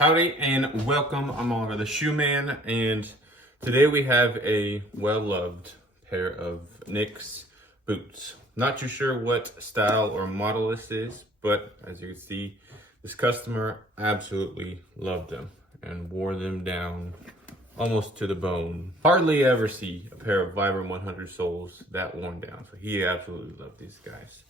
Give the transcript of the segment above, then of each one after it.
Howdy and welcome. I'm Oliver the Shoe Man, and today we have a well-loved pair of Nick's boots. Not too sure what style or model this is, but as you can see, this customer absolutely loved them and wore them down almost to the bone. Hardly ever see a pair of Vibram 100 soles that worn down, so he absolutely loved these guys.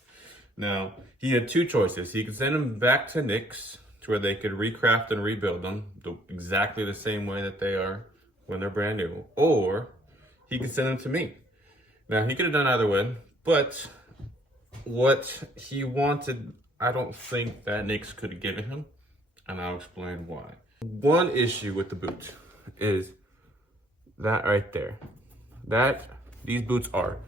Now, he had two choices. He could send them back to Nick's to where they could recraft and rebuild them exactly the same way that they are when they're brand new, or he could send them to me. Now, he could have done either way, but what he wanted, I don't think that Nick's could have given him, and I'll explain why. One issue with the boot is that right there. These boots are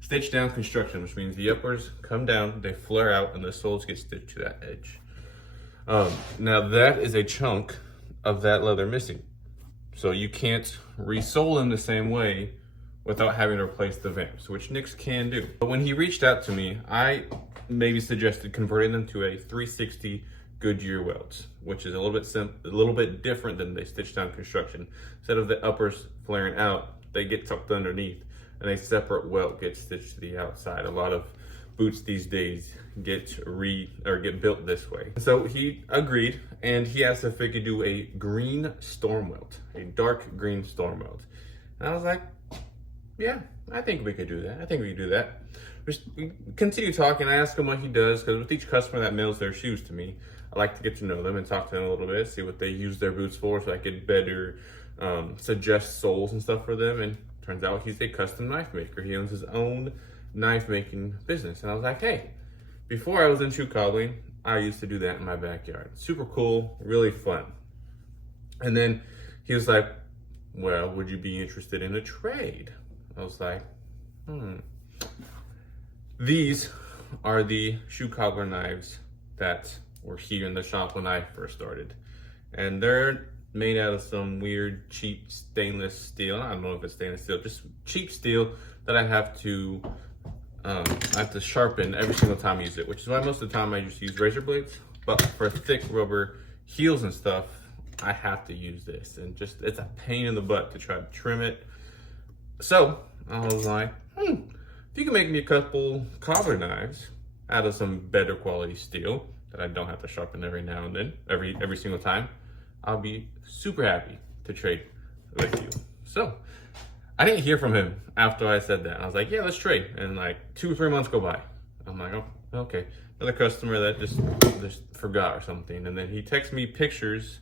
stitched down construction, which means the uppers come down, they flare out, and the soles get stitched to that edge. Now that is a chunk of that leather missing. So you can't re-sole them the same way without having to replace the vamps, which Nick's can do. But when he reached out to me, I maybe suggested converting them to a 360 Goodyear welt, which is a little bit different than the stitched down construction. Instead of the uppers flaring out, they get tucked underneath, and a separate welt gets stitched to the outside. A lot of boots these days get built this way. So he agreed, and he asked if we could do a green storm welt, a dark green storm welt. And I was like, yeah, I think we could do that. We continue talking. I asked him what he does, because with each customer that mails their shoes to me, I like to get to know them and talk to them a little bit, see what they use their boots for, so I could better suggest soles and stuff for them. And turns out he's a custom knife maker. He owns his own knife making business. And I was like, hey, before I was in shoe cobbling, I used to do that in my backyard. Super cool, really fun. And then he was like, well, would you be interested in a trade? I was like, These are the shoe cobbler knives that were here in the shop when I first started. And they're made out of some weird cheap stainless steel. I don't know if it's stainless steel, just cheap steel that I have to sharpen every single time I use it, which is why most of the time I just use razor blades. But for thick rubber heels and stuff, I have to use this, and just it's a pain in the butt to try to trim it. So I was like, if you can make me a couple cobbler knives out of some better quality steel that I don't have to sharpen every now and then, every single time, I'll be super happy to trade with you. So I didn't hear from him after I said that. I was like, yeah, let's trade. And like 2 or 3 months go by. I'm like, oh, okay. Another customer that just forgot or something. And then he texts me pictures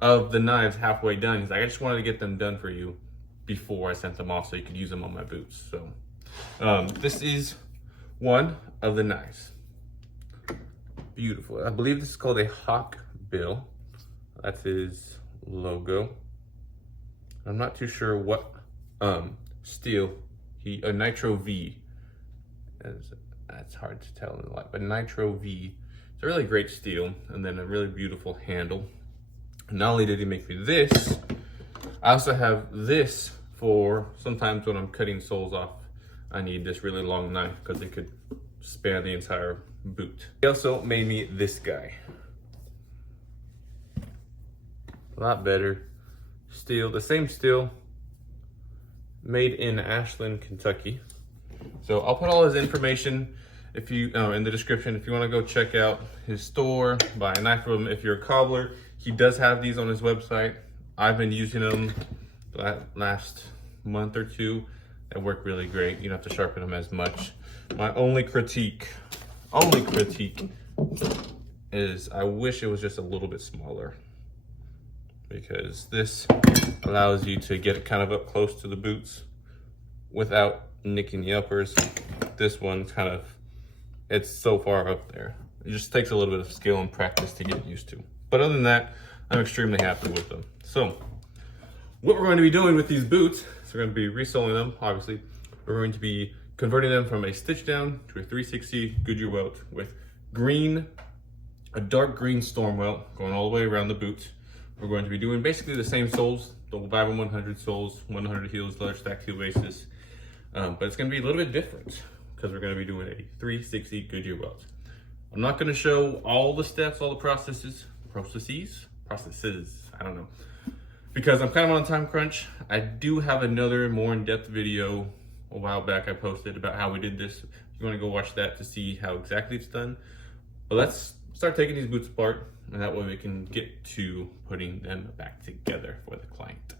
of the knives halfway done. He's like, I just wanted to get them done for you before I sent them off so you could use them on my boots. So this is one of the knives. Beautiful. I believe this is called a hawk bill. That's his logo. I'm not too sure what steel a Nitro V. That's hard to tell in the light, but Nitro V. It's a really great steel, and then a really beautiful handle. And not only did he make me this, I also have this for sometimes when I'm cutting soles off. I need this really long knife because it could span the entire boot. He also made me this guy. A lot better steel, the same steel, made in Ashland, Kentucky. So I'll put all his information in the description if you want to go check out his store, buy a knife from him. If you're a cobbler, he does have these on his website. I've been using them the last month or two. They work really great. You don't have to sharpen them as much. My only critique is I wish it was just a little bit smaller, because this allows you to get it kind of up close to the boots without nicking the uppers. This one's it's so far up there. It just takes a little bit of skill and practice to get used to. But other than that, I'm extremely happy with them. So what we're going to be doing with these boots is we're going to be resoling them, obviously. We're going to be converting them from a stitch down to a 360 Goodyear welt with a dark green storm welt going all the way around the boot. We're going to be doing basically the same soles, the Vibram 100 soles, 100 heels, leather stacked heel bases. But it's going to be a little bit different because we're going to be doing a 360 Goodyear welt. I'm not going to show all the steps, all the processes, I don't know, because I'm kind of on a time crunch. I do have another more in-depth video a while back I posted about how we did this. You want to go watch that to see how exactly it's done. But let's start taking these boots apart, and that way we can get to putting them back together for the client.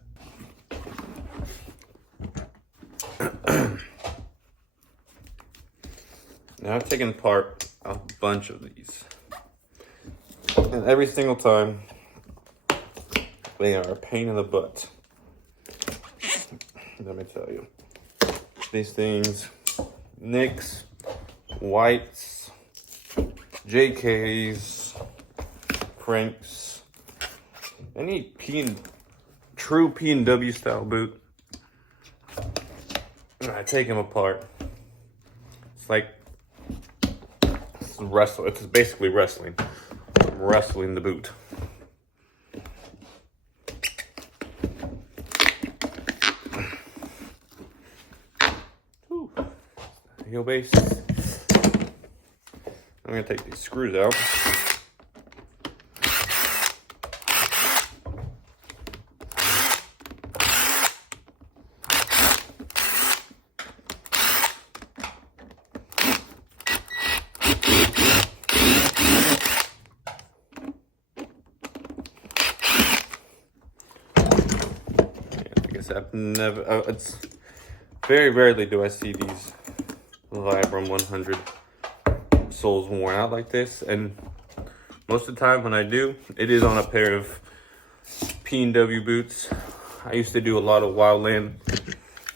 Now I've taken apart a bunch of these, and every single time they are a pain in the butt. Let me tell you, these things, nicks, whites, JKs, Franks, any true P&W style boot, and I take them apart. It's like wrestling. It's basically wrestling. I'm wrestling the boot. Heel base. I'm gonna take these screws out. I've never, it's very rarely do I see these Vibram 100 soles worn out like this, and most of the time when I do, it is on a pair of P&W boots. I used to do a lot of wildland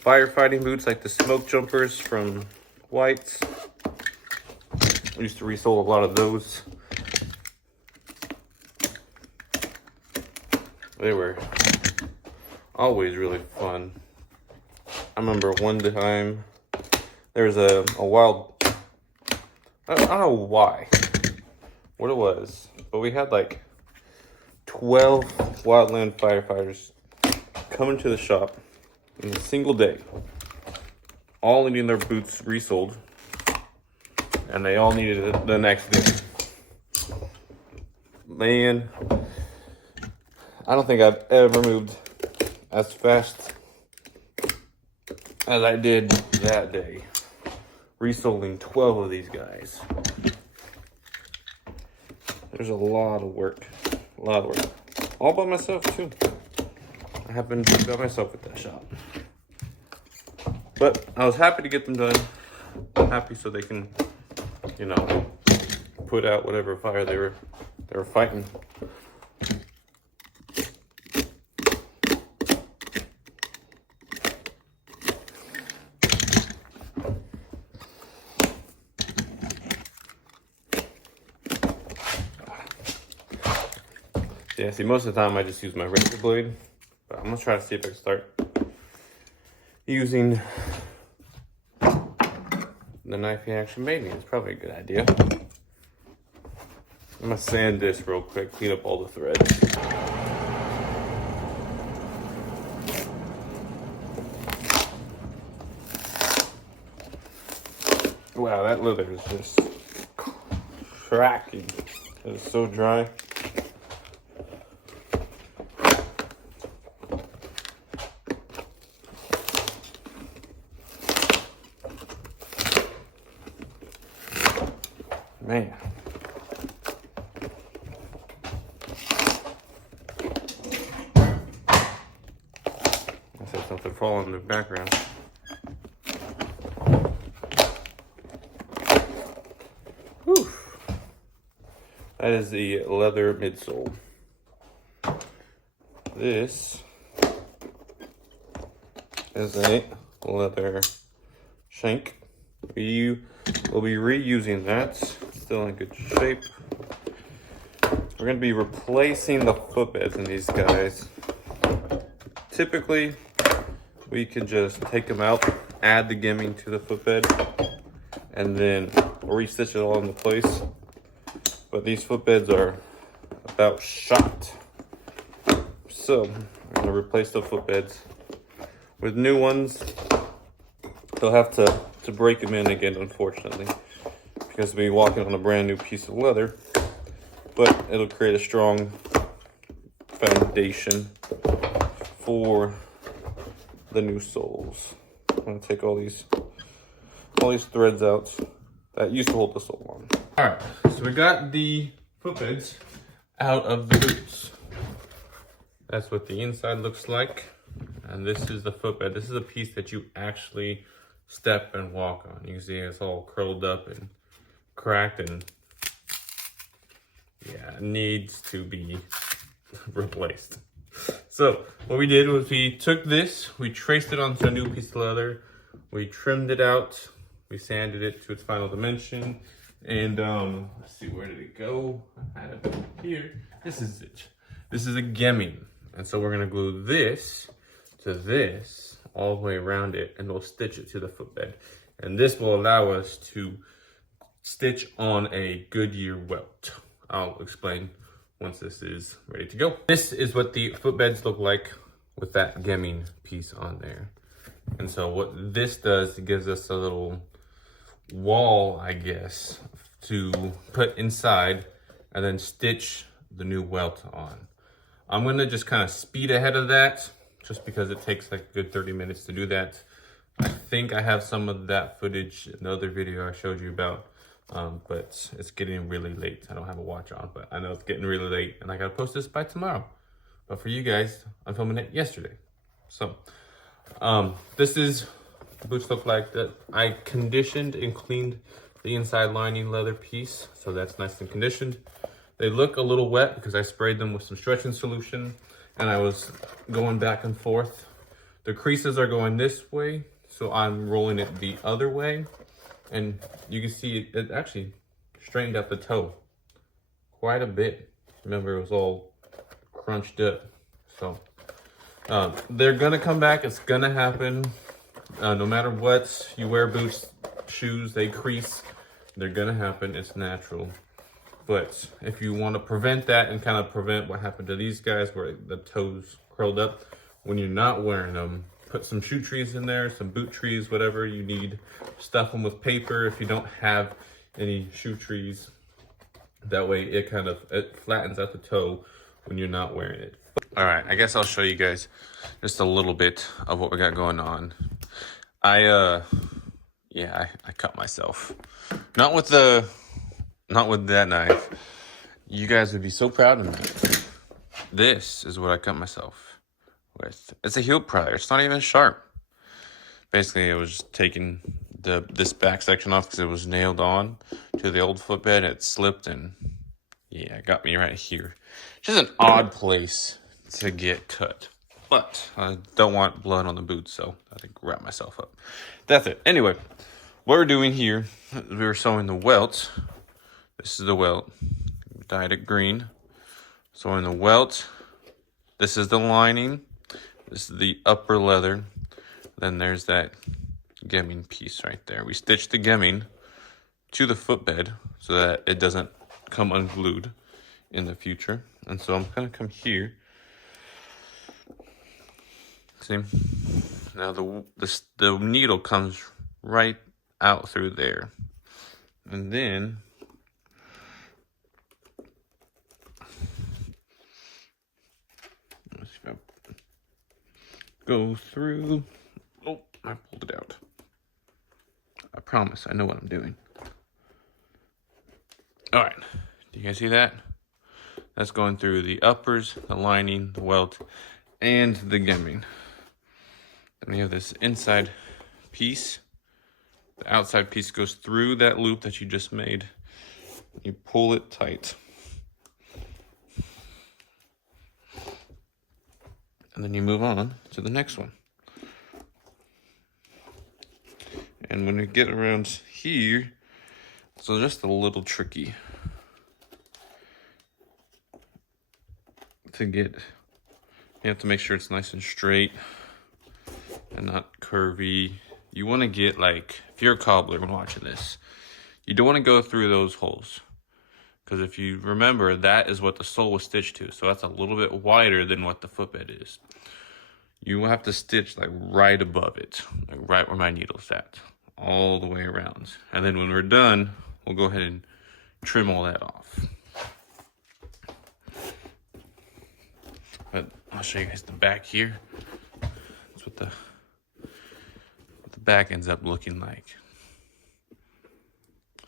firefighting boots, like the smoke jumpers from White's. I used to resole a lot of those. They were always really fun. I remember one time there was a wild, I don't know what it was, but we had like 12 wildland firefighters coming to the shop in a single day, all needing their boots resoled, and they all needed it the next day. Man, I don't think I've ever moved as fast as I did that day, resoling 12 of these guys. There's a lot of work, all by myself too. I have been by myself at that shop, but I was happy to get them done. I'm happy so they can, you know, put out whatever fire they were fighting. Yeah, see, most of the time I just use my razor blade, but I'm gonna try to see if I can start using the knife he actually made me. It's probably a good idea. I'm gonna sand this real quick, clean up all the threads. Wow, that leather is just cracking. It's so dry. Man. I said something falling in the background. Whew. That is the leather midsole. This is a leather shank. We will be reusing that. Still in good shape. We're going to be replacing the footbeds in these guys. Typically, we can just take them out, add the gimming to the footbed, and then re-stitch it all into place. But these footbeds are about shot. So, I'm going to replace the footbeds with new ones. They'll have to break them in again, unfortunately. because we'll be walking on a brand new piece of leather, but it'll create a strong foundation for the new soles. I'm gonna take all these threads out that used to hold the sole on. All right, so we got the footbeds out of the boots. That's what the inside looks like. And this is the footbed. This is a piece that you actually step and walk on. You can see it's all curled up and cracked, and yeah, it needs to be replaced. So what we did was we took this, we traced it onto a new piece of leather, we trimmed it out, we sanded it to its final dimension, and let's see, where did it go? I had it here. This is it. This is a gemming, and so we're gonna glue this to this all the way around it, and we'll stitch it to the footbed. And this will allow us to stitch on a Goodyear welt. I'll explain once this is ready to go. This is what the footbeds look like with that gemming piece on there. And so what this does, it gives us a little wall, I guess, to put inside and then stitch the new welt on. I'm gonna just kind of speed ahead of that, just because it takes like a good 30 minutes to do that. I think I have some of that footage in the other video I showed you about, but it's getting really late. I don't have a watch on, but I know it's getting really late, and I gotta post this by tomorrow. But for you guys, I'm filming it yesterday. So, this is what the boots look like. That I conditioned and cleaned the inside lining leather piece, so that's nice and conditioned. They look a little wet because I sprayed them with some stretching solution, and I was going back and forth. The creases are going this way, so I'm rolling it the other way. And you can see it actually straightened out the toe quite a bit. Remember, it was all crunched up. So they're gonna come back, it's gonna happen. No matter what, you wear boots, shoes, they crease. They're gonna happen, it's natural. But if you want to prevent that and kind of prevent what happened to these guys where the toes curled up, when you're not wearing them, put some shoe trees in there, some boot trees, whatever you need. Stuff them with paper if you don't have any shoe trees. That way it flattens out the toe when you're not wearing it. All right, I guess I'll show you guys just a little bit of what we got going on. I cut myself. Not with that knife. You guys would be so proud of me. This is what I cut myself with. It's a heel pry. It's not even sharp. Basically, it was just taking this back section off because it was nailed on to the old footbed. It slipped, and yeah, it got me right here. Just an odd place to get cut. But I don't want blood on the boots, so I think wrap myself up. That's it. Anyway, what we're doing here, we were sewing the welt. This is the welt. Dyed it green. Sewing the welt. This is the lining. This is the upper leather. Then there's that gemming piece right there. We stitched the gemming to the footbed so that it doesn't come unglued in the future. And so I'm gonna come here. See? Now the needle comes right out through there. And then let's see if I go through. Oh, I pulled it out. I promise I know what I'm doing. All right, do you guys see that? That's going through the uppers, the lining, the welt, and the gemming. Then we have this inside piece. The outside piece goes through that loop that you just made. You pull it tight. And then you move on to the next one. And when we get around here, it's just a little tricky to get. You have to make sure it's nice and straight and not curvy. You want to get, like, if you're a cobbler when watching this, you don't want to go through those holes. Because if you remember, that is what the sole was stitched to. So that's a little bit wider than what the footbed is. You will have to stitch like right above it, like right where my needle's at, all the way around. And then when we're done, we'll go ahead and trim all that off. But I'll show you guys the back here. That's what the back ends up looking like.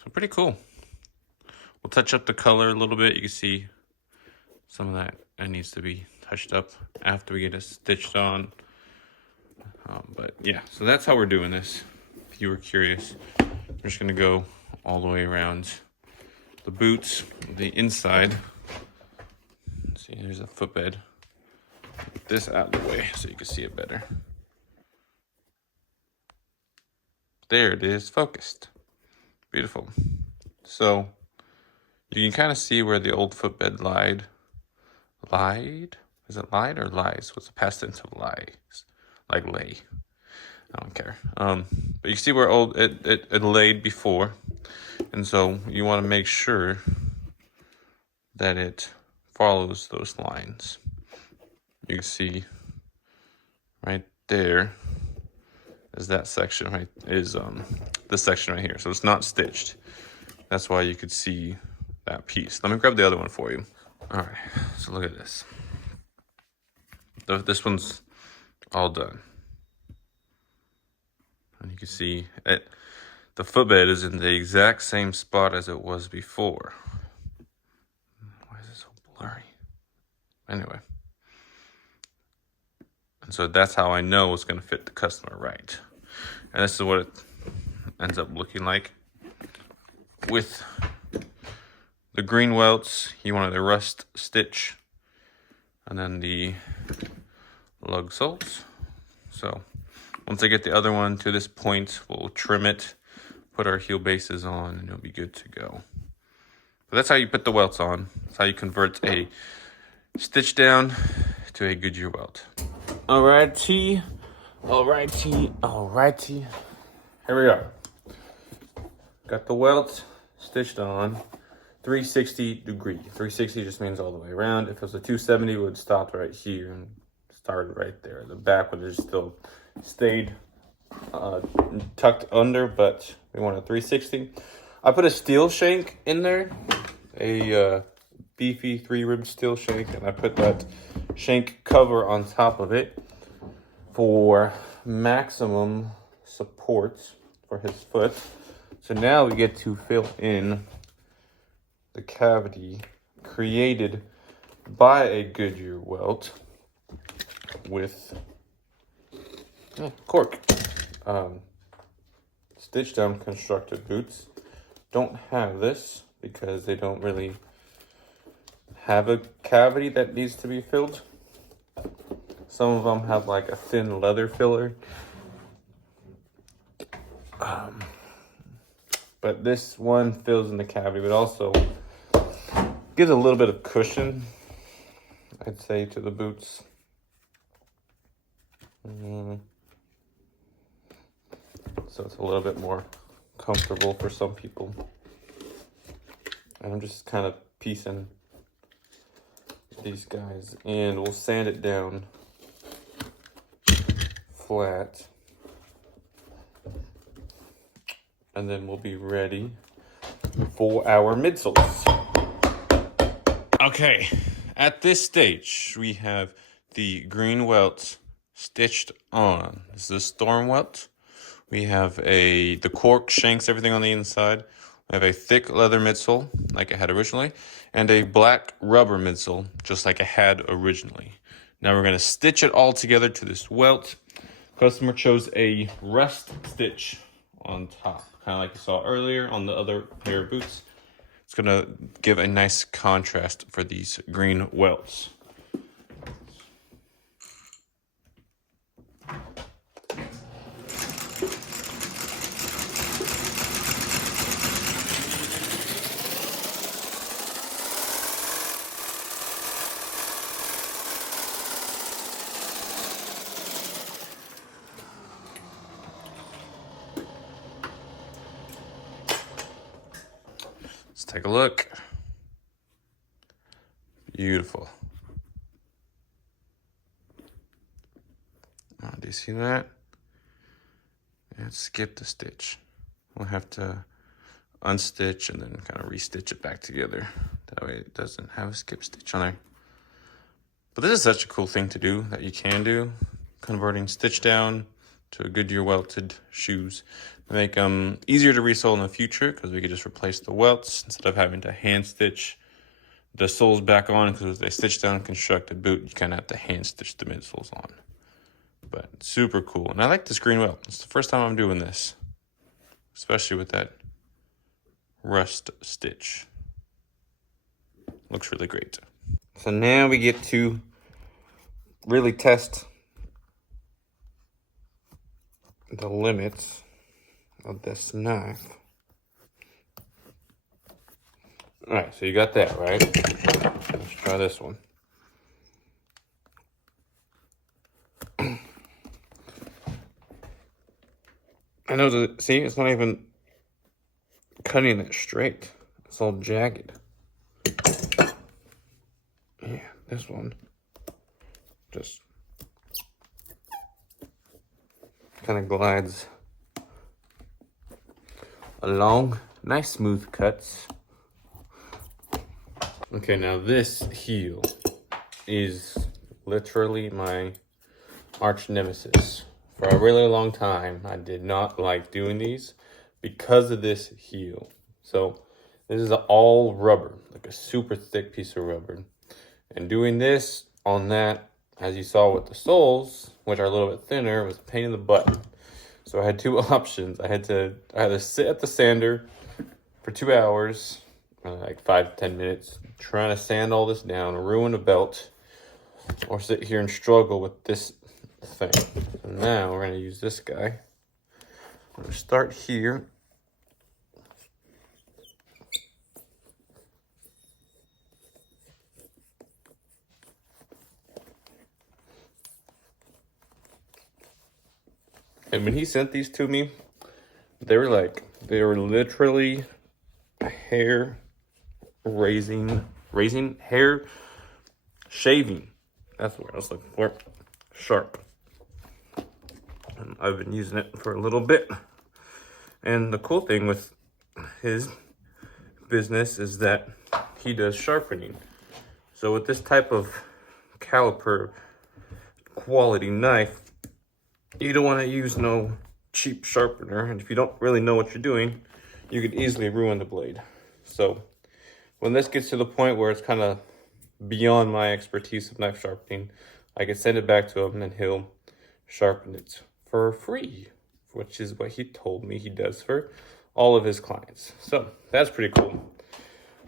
So pretty cool. We'll touch up the color a little bit. You can see some of that needs to be touched up after we get it stitched on. But yeah, so that's how we're doing this. If you were curious, we're just gonna go all the way around the boots, the inside. See, there's a footbed. Get this out of the way so you can see it better. There it is, focused. Beautiful. So you can kind of see where the old footbed lied. Lied? Is it lied or lies? What's the past tense of lies? Like lay. I don't care. But you see where it laid before. And so you want to make sure that it follows those lines. You can see right there is that section, right? Is this section right here. So it's not stitched. That's why you could see that piece. Let me grab the other one for you. All right, so look at this. This one's all done. And you can see it. The footbed is in the exact same spot as it was before. Why is it so blurry? Anyway. And so that's how I know it's going to fit the customer right. And this is what it ends up looking like. With the green welts, you wanted the rust stitch. And then the lug soles. So once I get the other one to this point, we'll trim it, put our heel bases on, and it'll be good to go. But that's how you put the welts on. That's how you convert a stitch down to a Goodyear welt. Alrighty. Here we are. Got the welt stitched on 360 degree. 360 just means all the way around. If it was a 270, it would stop right here and started right there. The back would have still stayed tucked under, but we want a 360. I put a steel shank in there, a beefy 3-rib steel shank, and I put that shank cover on top of it for maximum support for his foot. So now we get to fill in the cavity created by a Goodyear welt with cork. Stitch down constructed boots don't have this because they don't really have a cavity that needs to be filled. Some of them have like a thin leather filler. But this one fills in the cavity, but also gives a little bit of cushion, I'd say, to the boots. So it's a little bit more comfortable for some people. And I'm just kind of piecing these guys, and we'll sand it down flat. And then we'll be ready for our midsoles. Okay, at this stage, we have the green welt stitched on. This is a storm welt. We have the cork, shanks, everything on the inside. We have a thick leather midsole, like I had originally, and a black rubber midsole, just like I had originally. Now we're gonna stitch it all together to this welt. Customer chose a rust stitch on top, kind of like you saw earlier on the other pair of boots. It's gonna give a nice contrast for these green welts. Let's take a look. Beautiful. Do you see that? And skip the stitch. We'll have to unstitch and then kind of restitch it back together. That way it doesn't have a skip stitch on there. But this is such a cool thing to do that you can do, converting stitch down to a Goodyear welted shoes to make them easier to resole in the future, because we could just replace the welts instead of having to hand stitch the soles back on, because if they stitch down and construct a boot, you kind of have to hand stitch the midsoles on. But super cool. And I like this green welt. It's the first time I'm doing this, especially with that rust stitch. Looks really great. So now we get to really test the limits of this knife. All right, so you got that, right? Let's try this one. I know that, see, it's not even cutting it straight. It's all jagged. Yeah, this one just kind of glides along. Nice smooth cuts. Okay, now this heel is literally my arch nemesis. For a really long time, I did not like doing these because of this heel. So this is all rubber, like a super thick piece of rubber. And doing this on that, as you saw with the soles, which are a little bit thinner, was a pain in the butt. So I had two options. I had to either sit at the sander for 2 hours, like 5 to 10 minutes, trying to sand all this down, ruin a belt, or sit here and struggle with this thing. So now we're going to use this guy. I'm going to start here. And when he sent these to me, they were literally hair hair shaving. That's what I was looking for. Sharp. And I've been using it for a little bit. And the cool thing with his business is that he does sharpening. So with this type of caliper quality knife, you don't want to use no cheap sharpener. And if you don't really know what you're doing, you could easily ruin the blade. So when this gets to the point where it's kind of beyond my expertise of knife sharpening, I can send it back to him and he'll sharpen it for free, which is what he told me he does for all of his clients. So that's pretty cool.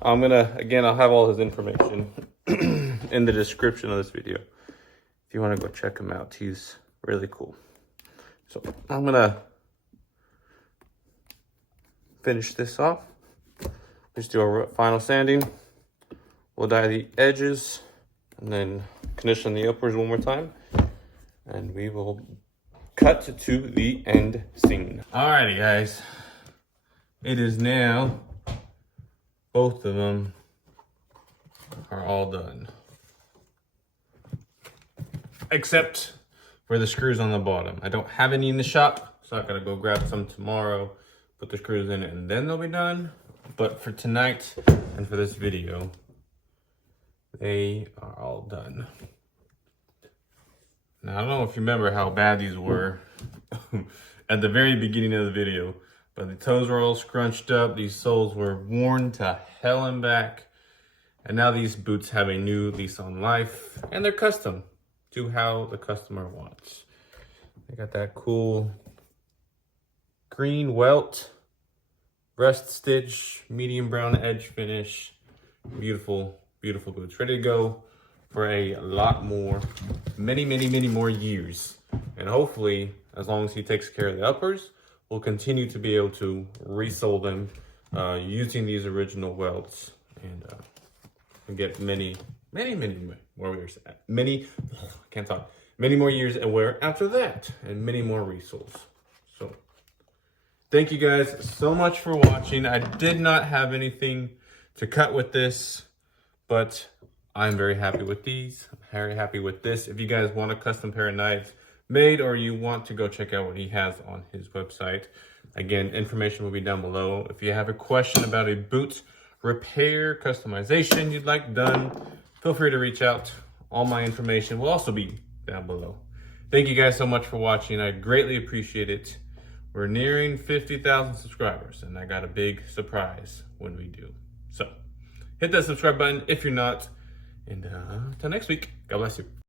I'll have all his information in the description of this video. If you want to go check him out, he's really cool. So I'm gonna finish this off. Let's do our final sanding. We'll dye the edges and then condition the uppers one more time. And we will cut to the end scene. Alrighty, guys. It is now, both of them are all done. Except for the screws on the bottom. I don't have any in the shop, so I gotta go grab some tomorrow, put the screws in it, and then they'll be done. But for tonight and for this video, they are all done. Now, I don't know if you remember how bad these were at the very beginning of the video, but the toes were all scrunched up. These soles were worn to hell and back. And now these boots have a new lease on life, and they're custom to how the customer wants. They got that cool green welt, rust stitch, medium brown edge finish. Beautiful, beautiful boots. Ready to go for a lot more, many more years. And hopefully, as long as he takes care of the uppers, we'll continue to be able to resole them using these original welts, and get many more years. Many more years and wear after that, and many more resoles. So thank you guys so much for watching. I did not have anything to cut with this, but I'm very happy with these. I'm very happy with this. If you guys want a custom pair of knives, made, or you want to go check out what he has on his website, again, information will be down below. If you have a question about a boot repair, customization you'd like done, feel free to reach out. All my information will also be down below. Thank you guys so much for watching. I greatly appreciate it. We're nearing 50,000 subscribers, and I got a big surprise when we do. So hit that subscribe button if you're not. And until next week, God bless you.